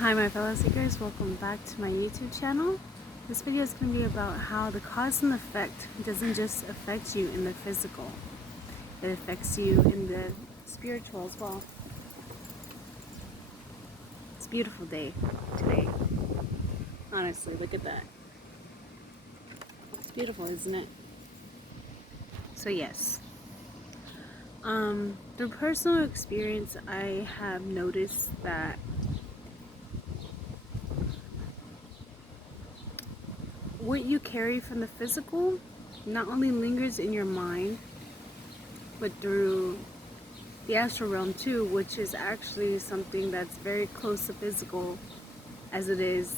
Hi my fellow seekers, welcome back to my YouTube channel. This video is going to be about how the cause and effect doesn't just affect you in the physical, it affects you in the spiritual as well. It's a beautiful day today. Honestly, look at that. It's beautiful, isn't it? So yes, through personal experience, I have noticed that what you carry from the physical not only lingers in your mind, but through the astral realm too, which is actually something that's very close to physical as it is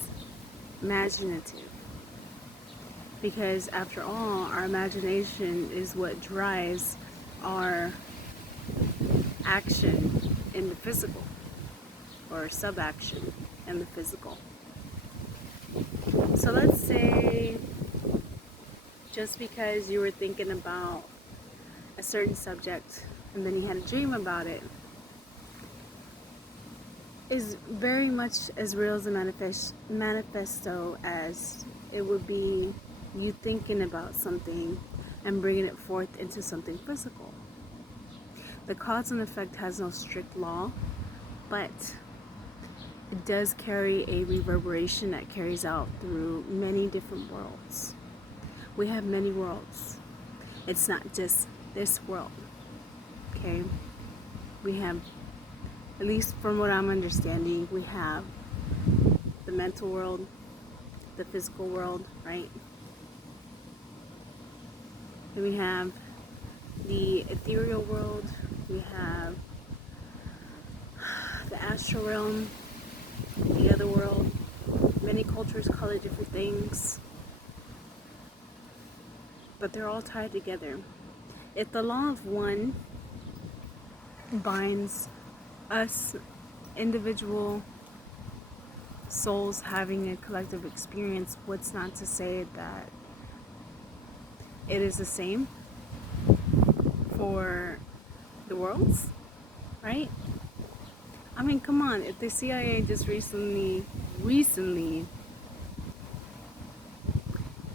imaginative. Because after all, our imagination is what drives our action in the physical, or sub-action in the physical. So let's say just because you were thinking about a certain subject and then you had a dream about it, is very much as real as a manifesto as it would be you thinking about something and bringing it forth into something physical. The cause and effect has no strict law, but it does carry a reverberation that carries out through many different worlds. We have many worlds. It's not just this world, okay? We have, at least from what I'm understanding, we have the mental world, the physical world, right? Then we have the ethereal world, we have the astral realm, the other world. Many cultures call it different things, but they're all tied together. If the law of one binds us individual souls having a collective experience, what's not to say that it is the same for the worlds, right? I mean, come on, if the CIA just recently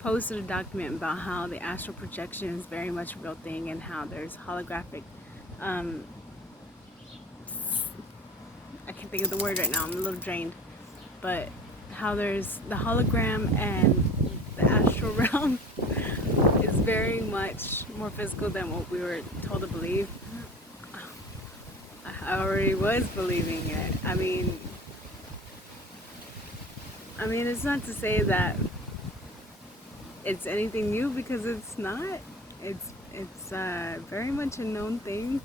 posted a document about how the astral projection is very much a real thing and how there's holographic, I can't think of the word right now, I'm a little drained, but how there's the hologram and the astral realm is very much more physical than what we were told to believe. I already was believing it. I mean, it's not to say that it's anything new, because it's not. It's very much a known thing,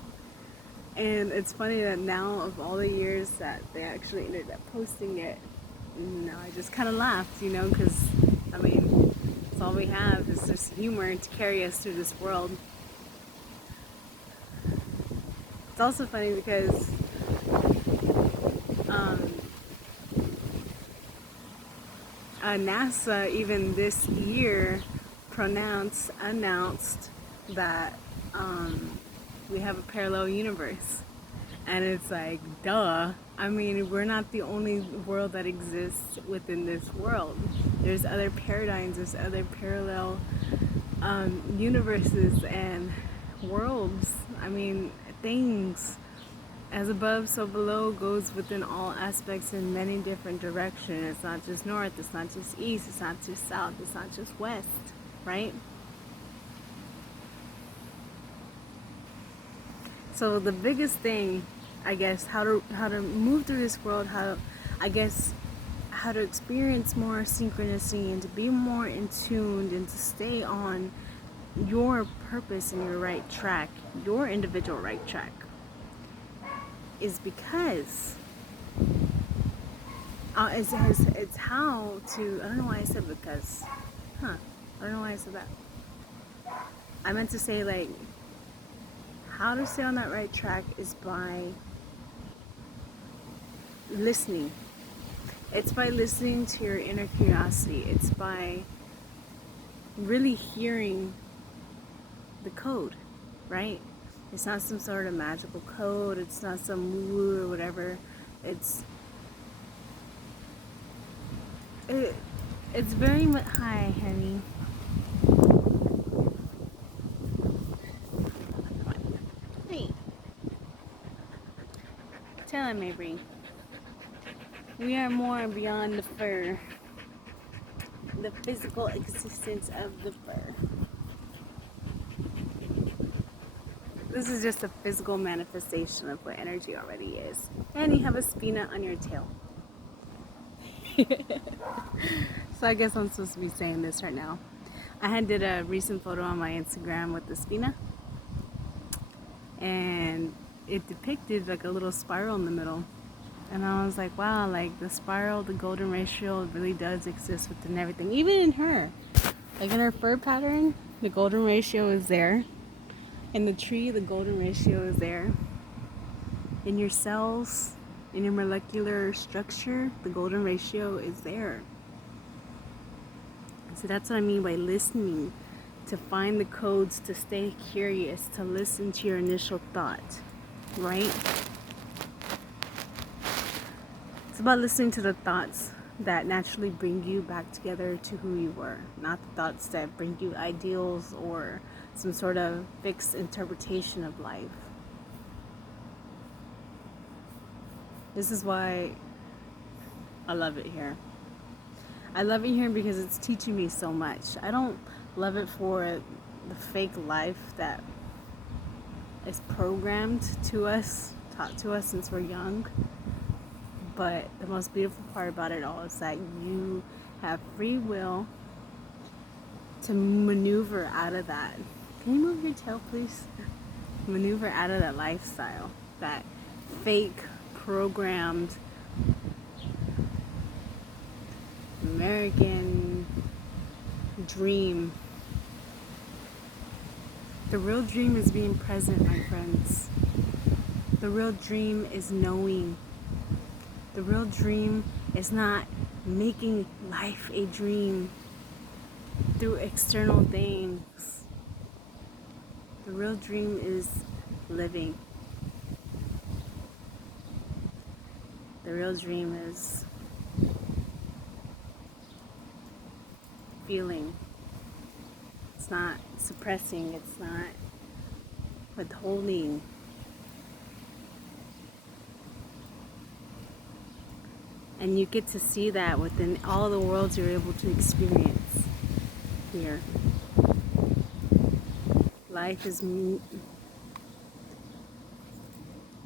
and it's funny that now, of all the years that they actually ended up posting it, now I just kind of laughed, because I mean, it's all we have is just humor to carry us through this world. It's also funny because NASA even this year announced that we have a parallel universe. And it's like, duh. I mean, we're not the only world that exists within this world. There's other paradigms, there's other parallel universes and worlds. I mean, things. As above, so below goes within all aspects in many different directions. It's not just north, it's not just east, it's not just south, it's not just west, right? So the biggest thing, I guess, how to move through this world, how to experience more synchronicity and to be more in tune and to stay on your purpose and your right track, your individual right track, is because it's how to, I don't know why I said because, I don't know why I said that. I meant to say, like, how to stay on that right track is by listening. It's by listening to your inner curiosity. It's by really hearing the code, right? It's not some sort of magical code. It's not some woo or whatever. It's it, it's very much. Hi, honey. Hey, tell him, Mabry. We are more beyond the fur, the physical existence of the fur. This is just a physical manifestation of what energy already is. And you have a spina on your tail. So I guess I'm supposed to be saying this right now. I had did a recent photo on my Instagram with the spina, and it depicted like a little spiral in the middle. And I was like, wow, like the spiral, the golden ratio really does exist within everything. Even in her. Like in her fur pattern, the golden ratio is there. In the tree, the golden ratio is there. In your cells, in your molecular structure, the golden ratio is there. So that's what I mean by listening, to find the codes, to stay curious, to listen to your initial thought, right? It's about listening to the thoughts that naturally bring you back together to who you were, not the thoughts that bring you ideals or some sort of fixed interpretation of life. This is why I love it here. I love it here because it's teaching me so much. I don't love it for the fake life that is programmed to us, taught to us since we're young. But the most beautiful part about it all is that you have free will to maneuver out of that. Can you move your tail, please? Maneuver out of that lifestyle, that fake, programmed, American dream. The real dream is being present, my friends. The real dream is knowing. The real dream is not making life a dream through external things. The real dream is living. The real dream is feeling. It's not suppressing, it's not withholding. And you get to see that within all the worlds you're able to experience here. Life is... What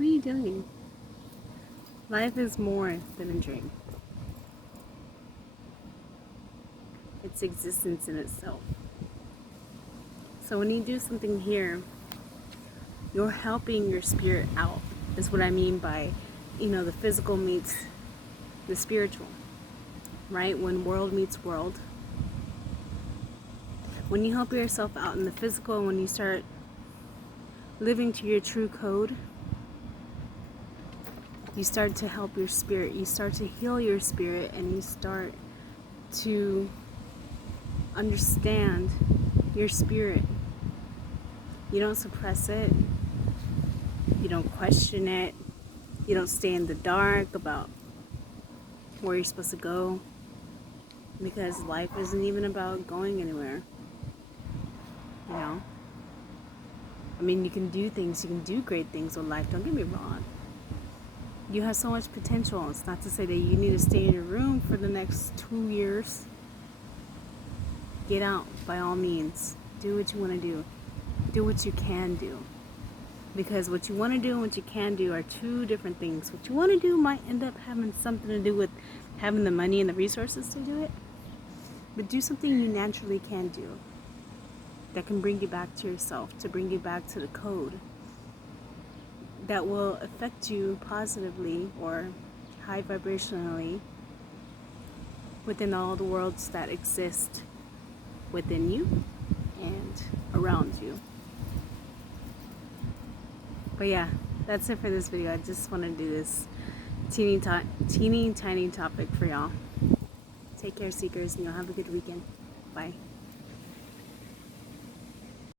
are you doing? Life is more than a dream. It's existence in itself. So when you do something here, you're helping your spirit out, is what I mean by, the physical meets the spiritual, right? When world meets world. When you help yourself out in the physical, when you start living to your true code, you start to help your spirit, you start to heal your spirit, and you start to understand your spirit. You don't suppress it, you don't question it, you don't stay in the dark about where you're supposed to go, because life isn't even about going anywhere. I mean, you can do things, you can do great things with life, don't get me wrong. You have so much potential. It's not to say that you need to stay in your room for the next 2 years. Get out, by all means. Do what you want to do. Do what you can do. Because what you want to do and what you can do are two different things. What you want to do might end up having something to do with having the money and the resources to do it. But do something you naturally can do that can bring you back to yourself, to bring you back to the code, that will affect you positively or high vibrationally within all the worlds that exist within you and around you. But yeah, that's it for this video. I just want to do this teeny tiny topic for y'all. Take care, seekers, and y'all have a good weekend. Bye.